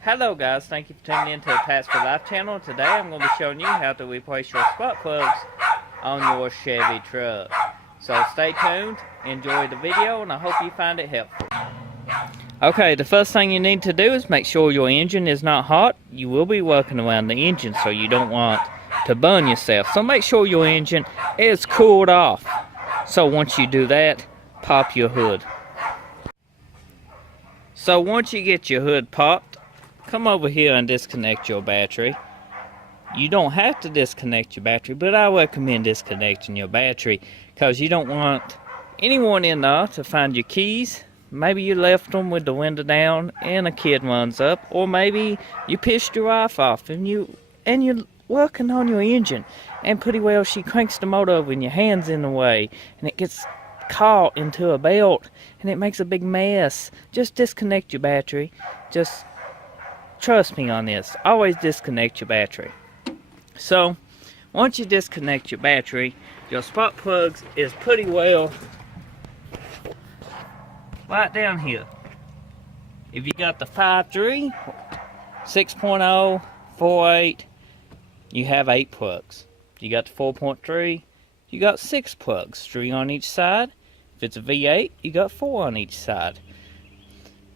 Hello guys, thank you for tuning in to the TattsForLife channel. Today I'm going to be showing you how to replace your spark plugs on your Chevy truck. So stay tuned, enjoy the video, and I hope you find it helpful. Okay, the first thing you need to do is make sure your engine is not hot. You will be working around the engine, so you don't want to burn yourself. So make sure your engine is cooled off. So once you do that, pop your hood. So once you get your hood popped, come over here and disconnect your battery. You don't have to disconnect your battery, but I recommend disconnecting your battery because you don't want anyone in there to find your keys. Maybe you left them with the window down and a kid runs up, or maybe you pissed your wife off and you're working on your engine and pretty well she cranks the motor over and your hand's in the way and it gets caught into a belt and it makes a big mess. Just disconnect your battery. Just trust me on this. Always disconnect your battery. So, once you disconnect your battery, your spark plugs is pretty well right down here. If you got the 5.3, 6.0, 4.8, you have 8 plugs. You got the 4.3, you got 6 plugs, 3 on each side. If it's a V8, you got 4 on each side.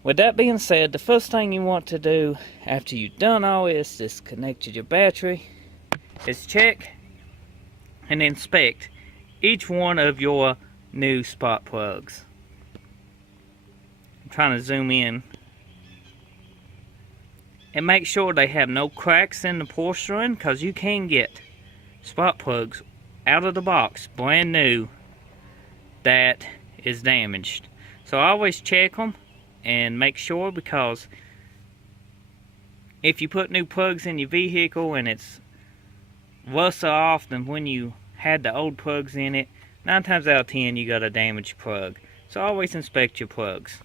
With that being said, the first thing you want to do after you've done all this, disconnected your battery, is check and inspect each one of your new spark plugs. I'm trying to zoom in. And make sure they have no cracks in the porcelain, because you can get spark plugs out of the box, brand new, that is damaged. So always check them and make sure, because if you put new plugs in your vehicle and it's worse off than when you had the old plugs in it, 9 times out of 10 you got a damaged plug. So always inspect your plugs.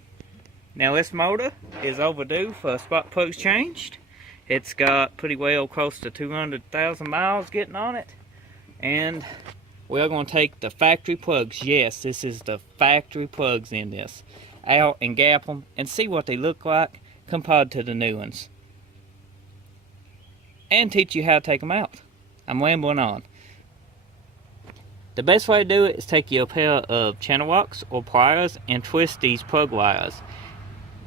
Now this motor is overdue for spark plugs changed. It's got pretty well close to 200,000 miles getting on it, and we're going to take the factory plugs. Yes, this is the factory plugs in this out and gap them and see what they look like compared to the new ones, and teach you how to take them out. I'm rambling on. The best way to do it is take you a pair of channel locks or pliers and twist these plug wires.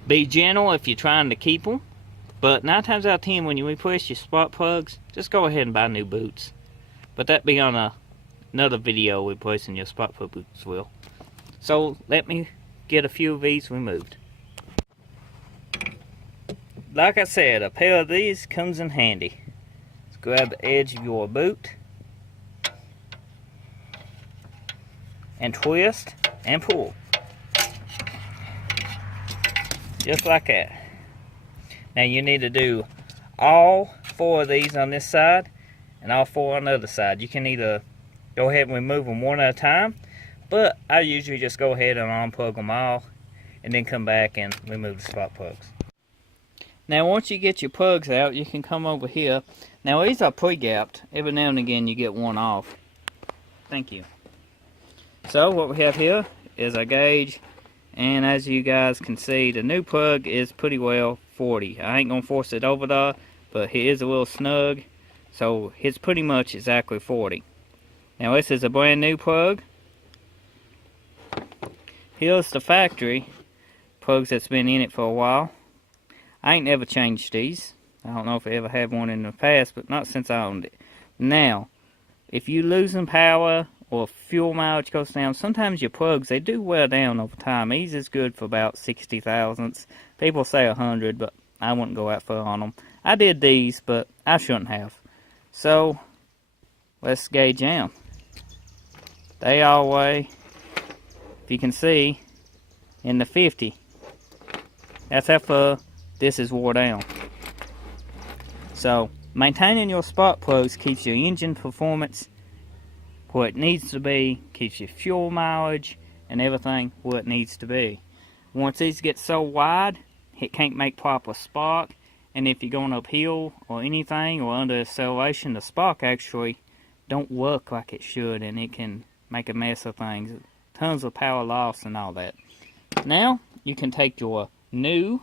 Be gentle if you're trying to keep them, but 9 times out of 10 when you replace your spark plugs, just go ahead and buy new boots. But that be on another video replacing your spark plug boots will. So let me get a few of these removed. Like I said, a pair of these comes in handy. Just grab the edge of your boot and twist and pull. Just like that. Now you need to do all 4 of these on this side and all 4 on the other side. You can either go ahead and remove them one at a time, but I usually just go ahead and unplug them all and then come back and remove the spark plugs. Now once you get your plugs out, you can come over here. Now these are pre-gapped. Every now and again you get one off. Thank you. So what we have here is a gauge, and as you guys can see, the new plug is pretty well 40. I ain't gonna force it over there, but it is a little snug, so it's pretty much exactly 40. Now this is a brand new plug. Here's the factory plugs that's been in it for a while. I ain't never changed these. I don't know if I ever had one in the past, but not since I owned it. Now, if you losing power or fuel mileage goes down, sometimes your plugs, they do wear down over time. These is good for about 60 thousandths. People say 100, but I wouldn't go that far on them. I did these, but I shouldn't have. So, let's gauge them. They all weigh, if you can see, in the 50. That's how far this is wore down. So, maintaining your spark plugs keeps your engine performance where it needs to be, keeps your fuel mileage and everything where it needs to be. Once these get so wide, it can't make proper spark, and if you're going uphill or anything or under acceleration, the spark actually don't work like it should, and it can make a mess of things. Tons of power loss and all that. Now you can take your new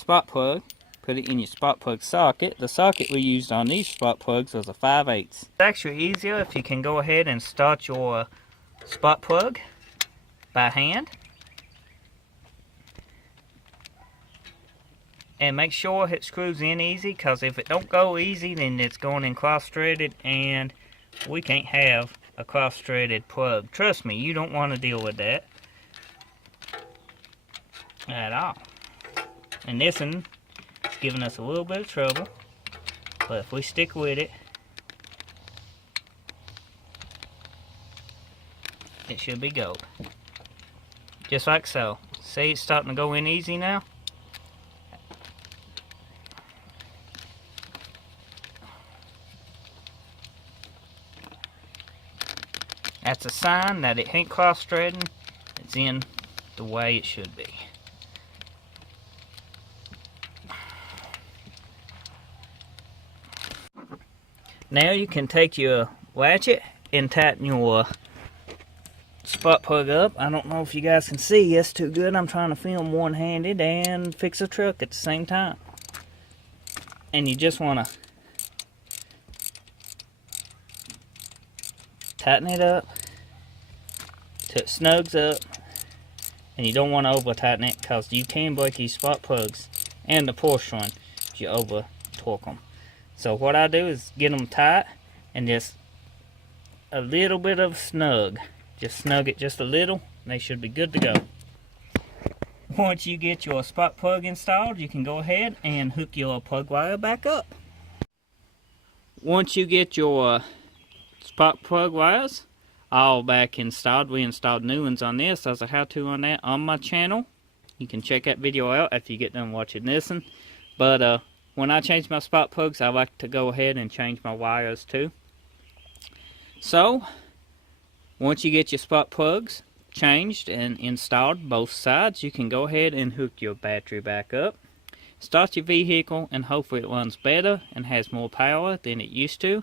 spark plug, put it in your spark plug socket. The socket we used on these spark plugs was a 5/8. It's actually easier if you can go ahead and start your spark plug by hand. And make sure it screws in easy, because if it don't go easy, then it's going in cross-threaded, and we can't have a cross-threaded plug. Trust me, you don't want to deal with that at all. And this one is giving us a little bit of trouble, but if we stick with it, it should be gold. Just like so. See, it's starting to go in easy now. That's a sign that it ain't cross-threading. It's in the way it should be. Now you can take your ratchet and tighten your spark plug up. I don't know if you guys can see. It's too good. I'm trying to film one-handed and fix a truck at the same time. And you just want to tighten it up till it snugs up, and you don't want to over tighten it, because you can break these spark plugs and the porcelain if you over torque them. So what I do is get them tight and just a little bit of snug. Just snug it just a little, and they should be good to go. Once you get your spark plug installed, you can go ahead and hook your plug wire back up. Once you get your spark plug wires all back installed, we installed new ones on this. There's a how-to on that on my channel. You can check that video out if you get done watching this one. But when I change my spark plugs, I like to go ahead and change my wires too. So once you get your spark plugs changed and installed both sides, you can go ahead and hook your battery back up. Start your vehicle, and hopefully it runs better and has more power than it used to.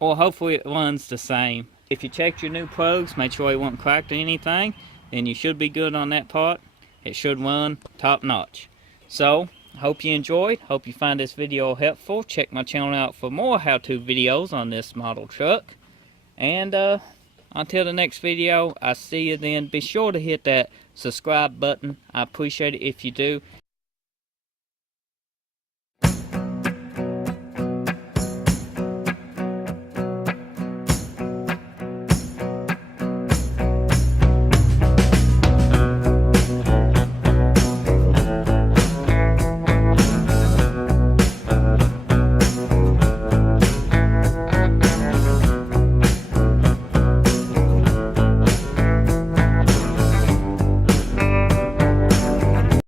Or hopefully it runs the same. If you checked your new plugs, make sure they weren't cracked or anything, then you should be good on that part. It should run top notch. So, hope you enjoyed. Hope you find this video helpful. Check my channel out for more how-to videos on this model truck. And until the next video, I see you then. Be sure to hit that subscribe button. I appreciate it if you do.